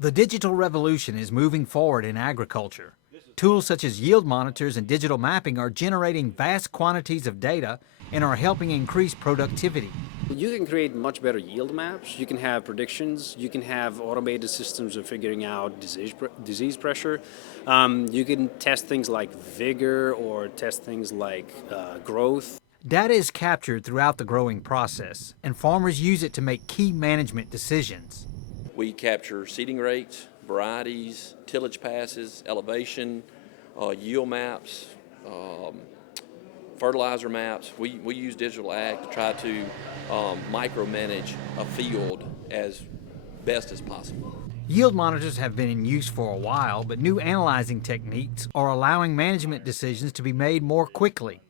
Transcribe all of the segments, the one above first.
The digital revolution is moving forward in agriculture. Tools such as yield monitors and digital mapping are generating vast quantities of data and are helping increase productivity. You can create much better yield maps, you can have predictions, you can have automated systems of figuring out disease pressure. You can test things like vigor or test things like growth. Data is captured throughout the growing process, and farmers use it to make key management decisions. We capture seeding rates, varieties, tillage passes, elevation, yield maps, fertilizer maps. We use digital ag to try to micromanage a field as best as possible. Yield monitors have been in use for a while, but new analyzing techniques are allowing management decisions to be made more quickly.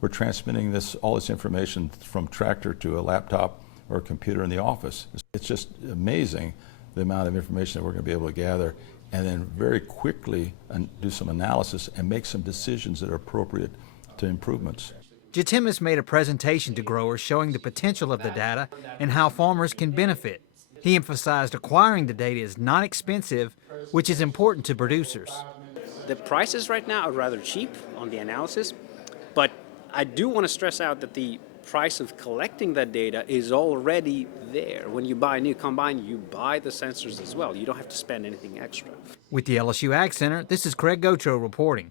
We're transmitting all this information from tractor to a laptop or a computer in the office. It's just amazing the amount of information that we're going to be able to gather and then very quickly do some analysis and make some decisions that are appropriate to improvements. Jatimus made a presentation to growers showing the potential of the data and how farmers can benefit. He emphasized acquiring the data is not expensive, which is important to producers. The prices right now are rather cheap on the analysis, but I do want to stress out that the price of collecting that data is already there. When you buy a new combine, you buy the sensors as well. You don't have to spend anything extra. With the LSU AgCenter, this is Craig Gautreaux reporting.